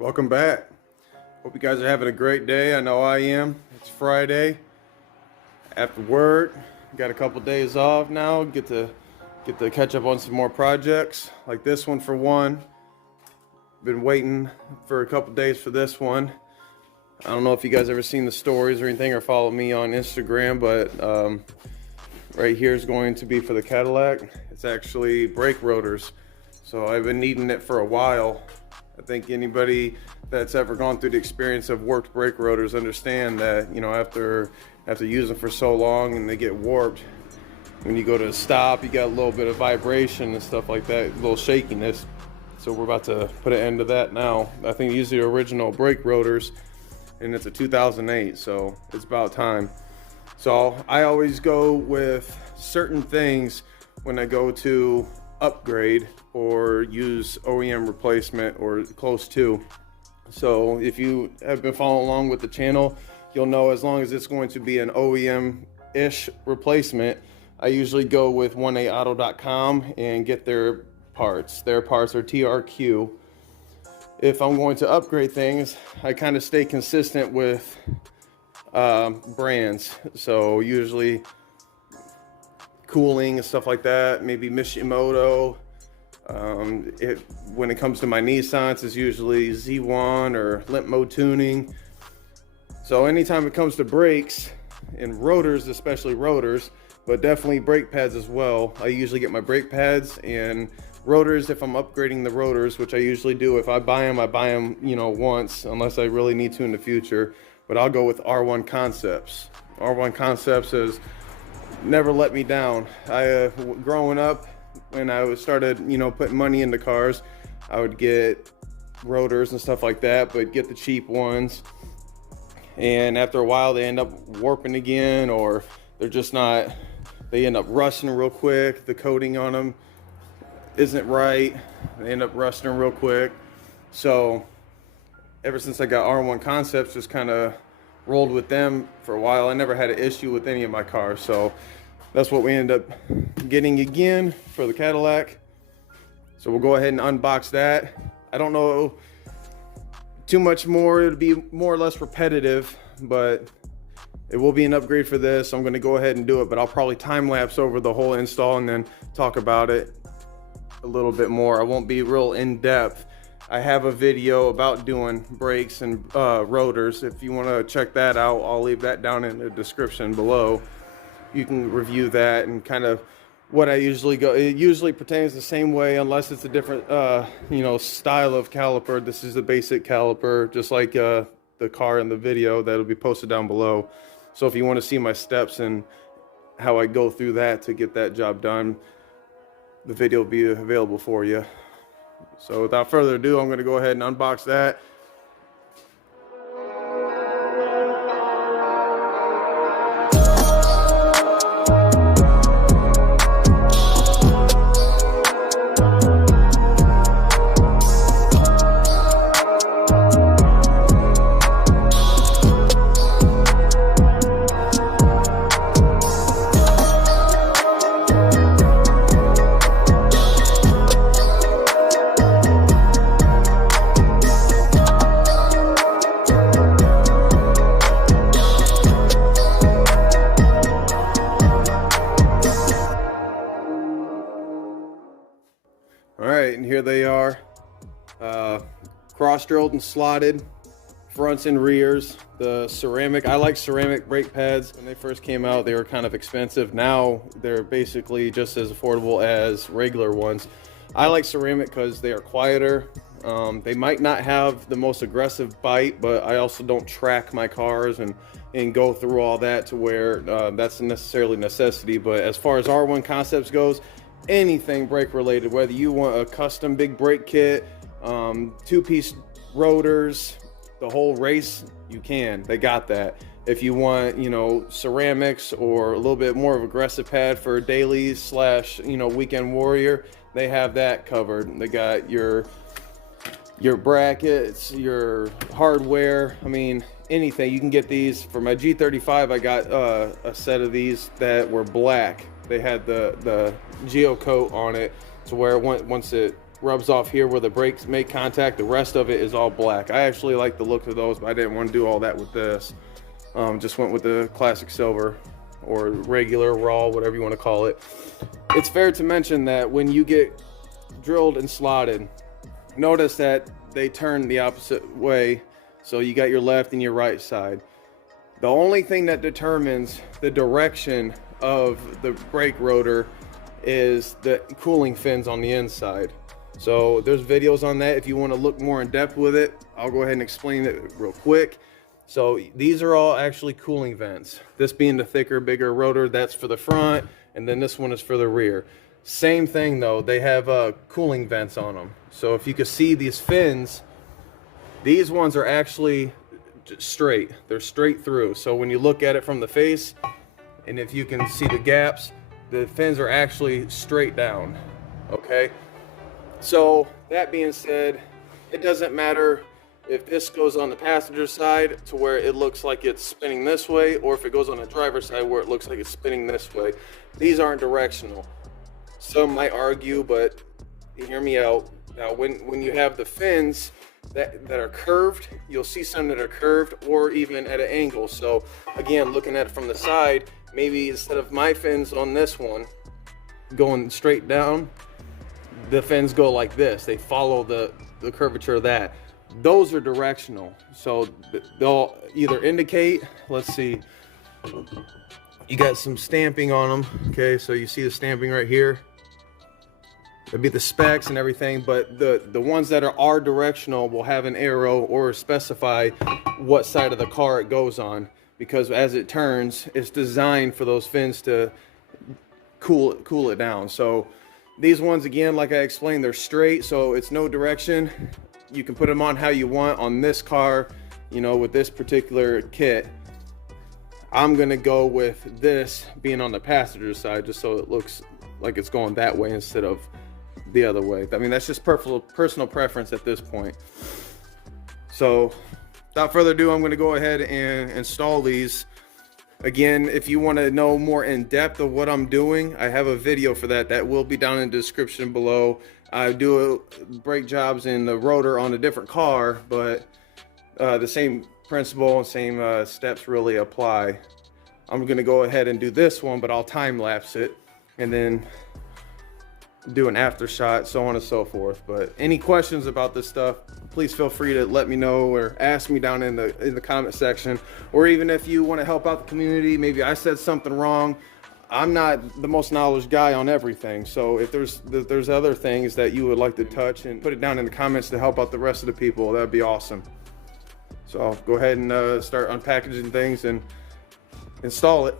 Welcome back. Hope you guys are having a great day. I know I am. It's Friday after work. Got a couple days off now. Get to catch up on some more projects like this one for one. Been waiting for a couple days for this one. I don't know if you guys ever seen the stories or anything or follow me on Instagram, but right here is going to be for the Cadillac. It's actually brake rotors. So I've been needing it for a while. I think anybody that's ever gone through the experience of warped brake rotors understand that, you know, after using them for so long and they get warped, when you go to stop, you got a little bit of vibration and stuff like that, a little shakiness. So we're about to put an end to that now. I think these are the original brake rotors, and it's a 2008, so it's about time. So I always go with certain things when I go to upgrade or use OEM replacement or close to. So if you have been following along with the channel, you'll know as long as it's going to be an OEM-ish replacement, I usually go with 18auto.com and get their parts. Their parts are TRQ. If I'm going to upgrade things, I kind of stay consistent with brands. So usually cooling and stuff like that, maybe Mishimoto. When it comes to my Nissans, it's usually Z1 or limp mode tuning. So anytime it comes to brakes and rotors, especially rotors, but definitely brake pads as well, I usually get my brake pads and rotors if I'm upgrading the rotors, which I usually do. If I buy them, you know, once, unless I really need to in the future. But I'll go with R1 Concepts. R1 Concepts has never let me down. Growing up, when I started, you know, putting money into cars, I would get rotors and stuff like that, but get the cheap ones. And after a while, they end up warping again, or they're just not, they end up rusting real quick. The coating on them isn't right. They end up rusting real quick. So ever since I got R1 Concepts, just kind of rolled with them for a while. I never had an issue with any of my cars. So that's what we end up getting again for the Cadillac. So we'll go ahead and unbox that. I don't know too much more. It'll be more or less repetitive, but it will be an upgrade for this. I'm gonna go ahead and do it, but I'll probably time lapse over the whole install and then talk about it a little bit more. I won't be real in depth. I have a video about doing brakes and rotors. If you wanna check that out, I'll leave that down in the description below. You can review that and kind of what I usually go. It usually pertains the same way, unless it's a different, you know, style of caliper. This is the basic caliper, just like the car in the video that'll be posted down below. So if you want to see my steps and how I go through that to get that job done, the video will be available for you. So without further ado, I'm going to go ahead and unbox that. All right, and here they are, cross-drilled and slotted, fronts and rears. The ceramic, I like ceramic brake pads. When they first came out, they were kind of expensive. Now they're basically just as affordable as regular ones. I like ceramic because they are quieter. They might not have the most aggressive bite, but I also don't track my cars and go through all that to where that's necessarily necessity. But as far as R1 Concepts goes, anything brake related, whether you want a custom big brake kit, two-piece rotors, the whole race, you can. They got that. If you want, you know, ceramics or a little bit more of aggressive pad for dailies / you know, weekend warrior, they have that covered. They got your brackets, your hardware. I mean, anything. You can get these. For my G35, I got a set of these that were black. They had the geocoat on it, to where once it rubs off here where the brakes make contact. The rest of it is all black. I actually like the look of those, but I didn't want to do all that with this. Just went with the classic silver, or regular, raw, whatever you want to call it. It's fair to mention that when you get drilled and slotted, notice that they turn the opposite way. So you got your left and your right side. The only thing that determines the direction of the brake rotor is the cooling fins on the inside. So there's videos on that if you want to look more in depth with it. I'll go ahead and explain it real quick. So these are all actually cooling vents. This being the thicker, bigger rotor, that's for the front, and then this one is for the rear. Same thing though, they have cooling vents on them. So if you can see these fins, these ones are actually straight. They're straight through. So when you look at it from the face, and if you can see the gaps, the fins are actually straight down. Okay? So that being said, it doesn't matter if this goes on the passenger side to where it looks like it's spinning this way, or if it goes on the driver's side where it looks like it's spinning this way. These aren't directional. Some might argue, but hear me out. Now, when you have the fins that are curved, you'll see some that are curved or even at an angle. So again, looking at it from the side, maybe instead of my fins on this one going straight down, the fins go like this. They follow the curvature of that. Those are directional, so they'll either indicate, let's see, you got some stamping on them. Okay, so you see the stamping right here. That'd be the specs and everything, but the ones that are directional will have an arrow or specify what side of the car it goes on, because as it turns, it's designed for those fins to cool it down. So these ones, again, like I explained, they're straight, so it's no direction. You can put them on how you want on this car, you know, with this particular kit. I'm gonna go with this being on the passenger side, just so it looks like it's going that way instead of the other way. I mean, that's just personal preference at this point. So without further ado, I'm gonna go ahead and install these. Again, if you want to know more in depth of what I'm doing, I have a video for that. That will be down in the description below. I do brake jobs in the rotor on a different car, but the same principle and same steps really apply. I'm going to go ahead and do this one, but I'll time lapse it and then do an after shot, so on and so forth. But any questions about this stuff, please feel free to let me know or ask me down in the comment section. Or even if you want to help out the community, maybe I said something wrong. I'm not the most knowledgeable guy on everything, so if there's other things that you would like to touch, and put it down in the comments to help out the rest of the people, that'd be awesome. So I'll go ahead and start unpackaging things and install it.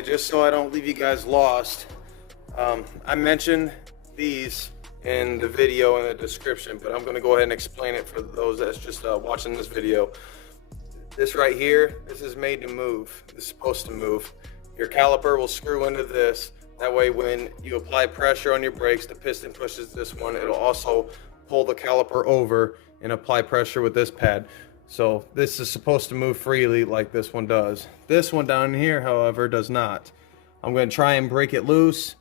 Okay, just so I don't leave you guys lost, I mentioned these in the video in the description, but I'm gonna go ahead and explain it for those that's just watching this video. This right here, this is made to move. This is supposed to move. Your caliper will screw into this. That way when you apply pressure on your brakes, the piston pushes this one. It'll also pull the caliper over and apply pressure with this pad. So this is supposed to move freely like this one does. This one down here, however, does not. I'm going to try and break it loose,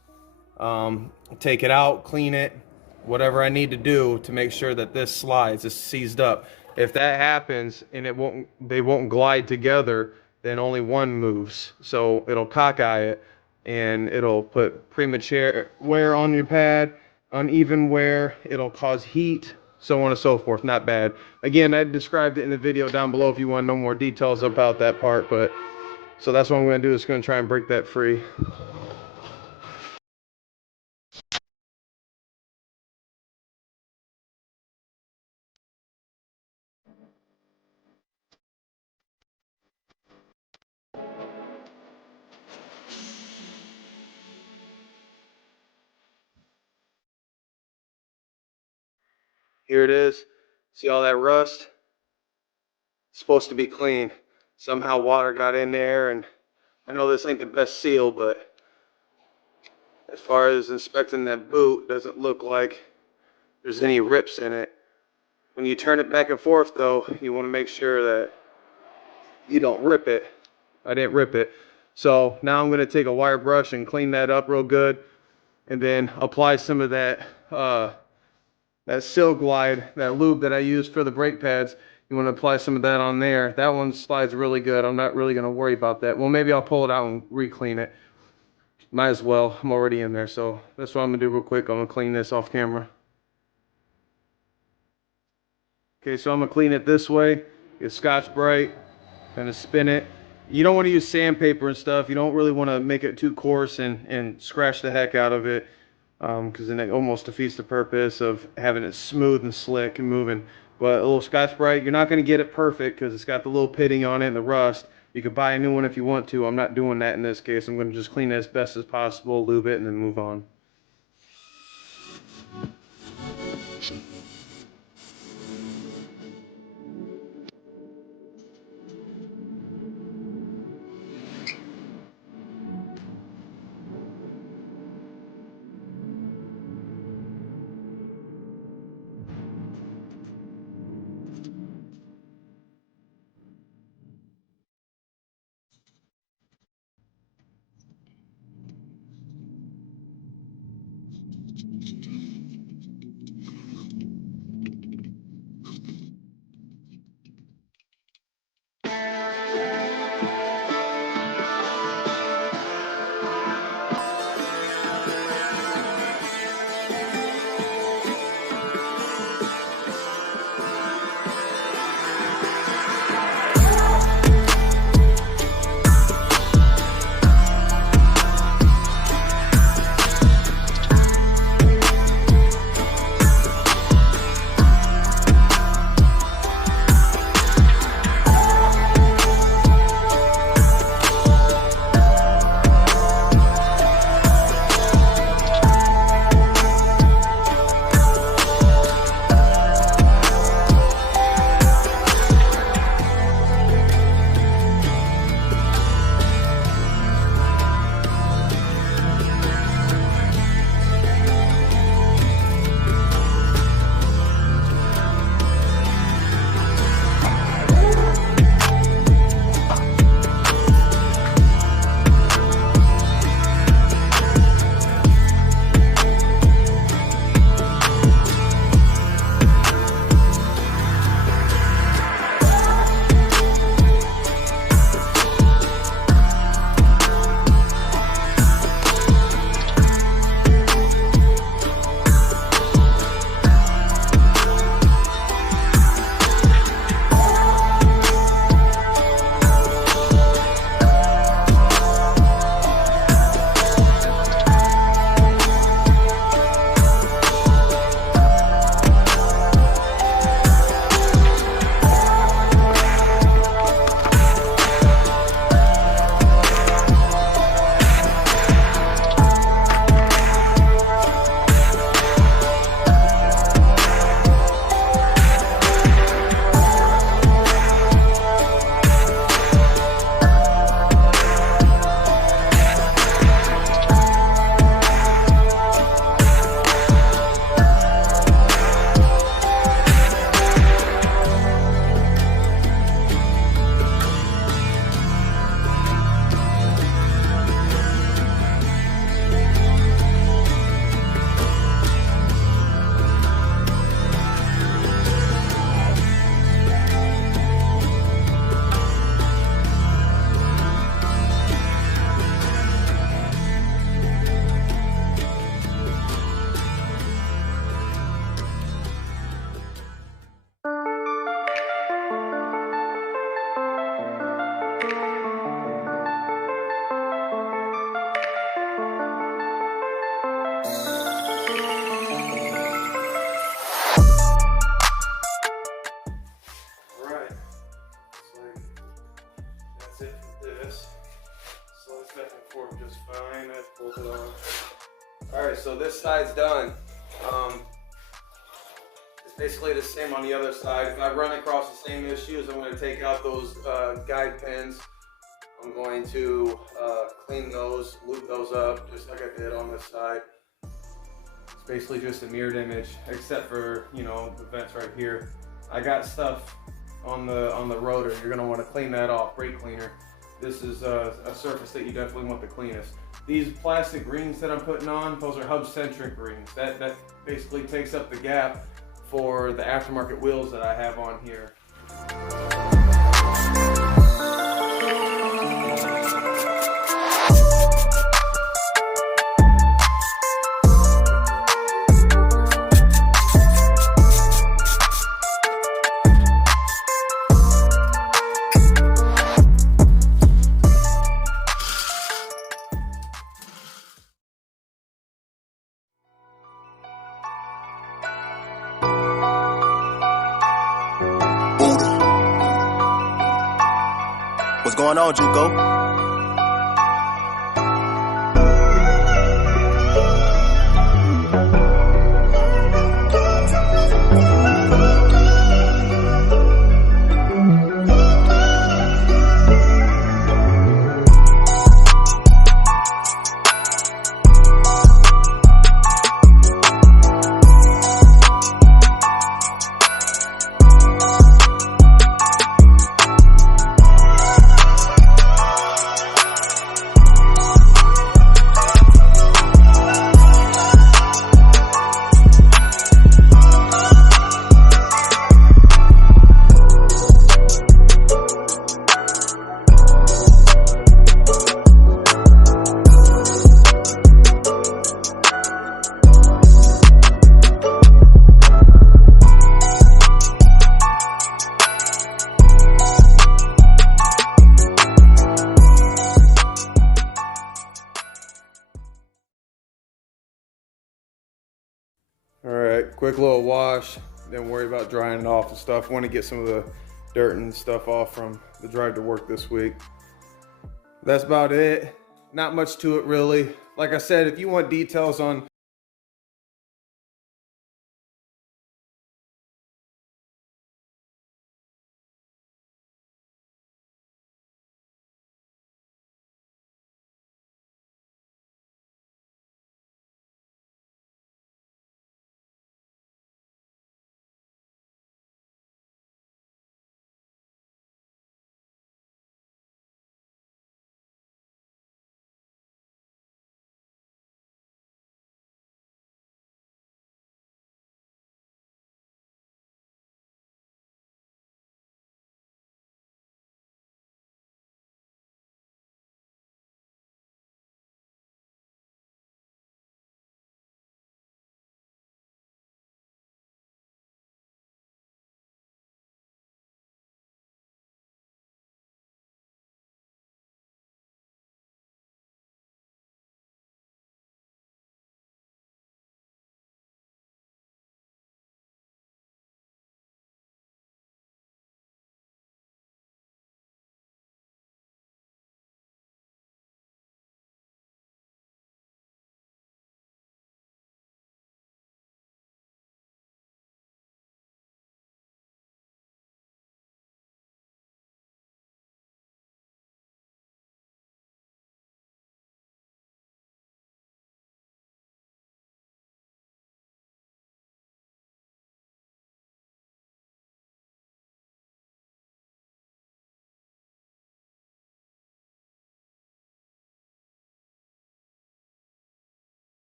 take it out, clean it, whatever I need to do to make sure that this slides, is seized up. If that happens and they won't glide together, then only one moves. So it'll cockeye it and it'll put premature wear on your pad, uneven wear, it'll cause heat, so on and so forth. Not bad. Again, I described it in the video down below if you want to know more details about that part. But so that's what I'm going to do, is going to try and break that free. Here it is. See all that rust? It's supposed to be clean. Somehow water got in there, and I know this ain't the best seal, but as far as inspecting that boot, doesn't look like there's any rips in it. When you turn it back and forth though, you want to make sure that you don't rip it. I didn't rip it. So now I'm going to take a wire brush and clean that up real good, and then apply some of that that Seal Glide, that lube that I use for the brake pads. You want to apply some of that on there. That one slides really good. I'm not really going to worry about that. Well, maybe I'll pull it out and re-clean it. Might as well. I'm already in there. So that's what I'm going to do real quick. I'm going to clean this off camera. Okay, so I'm going to clean it this way. Get Scotch-Brite, kind of spin it. You don't want to use sandpaper and stuff. You don't really want to make it too coarse and scratch the heck out of it, because then it almost defeats the purpose of having it smooth and slick and moving. But a little Scotch-Brite, you're not going to get it perfect because it's got the little pitting on it and the rust. You could buy a new one if you want to. I'm not doing that in this case. I'm going to just clean it as best as possible, lube it, and then move on. Alright, so this side's done. It's basically the same on the other side. If I run across the same issues, I'm going to take out those guide pins. I'm going to clean those, lube those up, just like I did on this side. It's basically just a mirrored image, except for, you know, the vents right here. I got stuff on the rotor. You're going to want to clean that off, brake cleaner. This is a surface that you definitely want the cleanest. These plastic rings that I'm putting on, those are hub-centric rings. That basically takes up the gap for the aftermarket wheels that I have on here. What's going on, Juco? Alright, quick little wash, then worry about drying it off and stuff. Want to get some of the dirt and stuff off from the drive to work this week. That's about it. Not much to it really. Like I said, if you want details on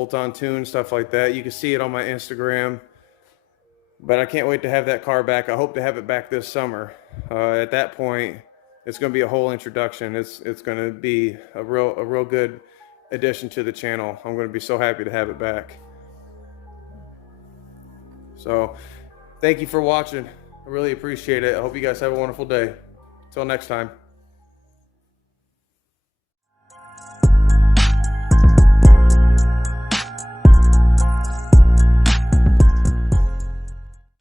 bolt-on tune, stuff like that. You can see it on my Instagram. But I can't wait to have that car back. I hope to have it back this summer. At that point, it's going to be a whole introduction. It's going to be a real good addition to the channel. I'm going to be so happy to have it back. So, thank you for watching. I really appreciate it. I hope you guys have a wonderful day. Until next time.